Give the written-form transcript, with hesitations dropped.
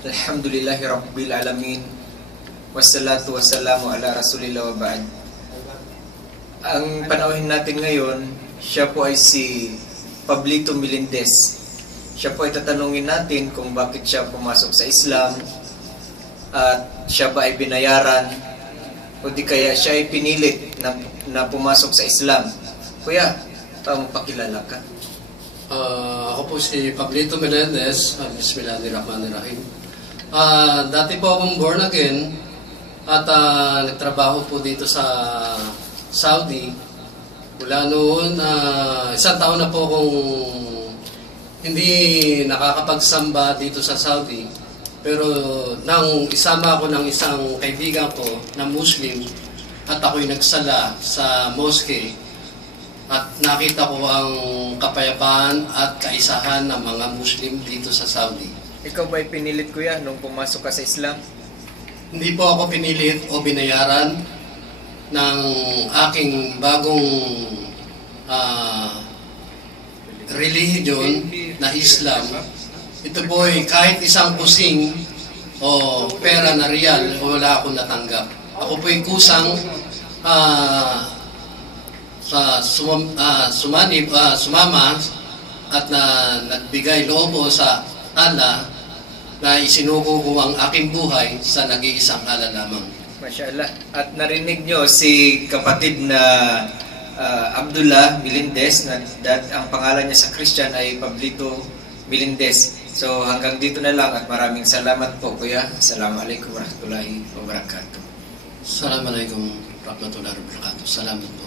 Alhamdulillahi Rabbil Alamin. Wassalatu wassalamu ala Rasulillah wa ba'd. Ang panauhin natin ngayon, siya po ay si Pablito Melendez. Siya po ay tatanungin natin kung bakit siya pumasok sa Islam at siya ba ay binayaran o di kaya siya ay pinilit na pumasok sa Islam. Kuya, pakilala ka. Ako po si Pablito Melendez. Bismillahirrahmanirrahim. Dati po akong born again at nagtrabaho po dito sa Saudi. Mula noon, isang taon na po akong hindi nakakapagsamba dito sa Saudi. Pero nang isama ako ng isang kaibigan ko na Muslim at ako'y nagsala sa mosque at nakita ko ang kapayapaan at kaisahan ng mga Muslim dito sa Saudi. Ikaw ba ay pinilit, kuya, nung pumasok ka sa Islam? Hindi po ako pinilit o binayaran ng aking bagong religion na Islam. Ito po ay kahit isang kusing o pera na real, wala akong natanggap. Ako po ay kusang sumama at nagbigay loob sa Allah na isinuko ko ang aking buhay sa nag-iisang Allah lamang. Mashallah. At narinig nyo si kapatid na Abdullah Melendez na ang pangalan niya sa Christian ay Pablito Melendez. So hanggang dito na lang at maraming salamat po, kuya. Assalamualaikum warahmatullahi wabarakatuh. Assalamualaikum warahmatullahi wabarakatuh. Salamat.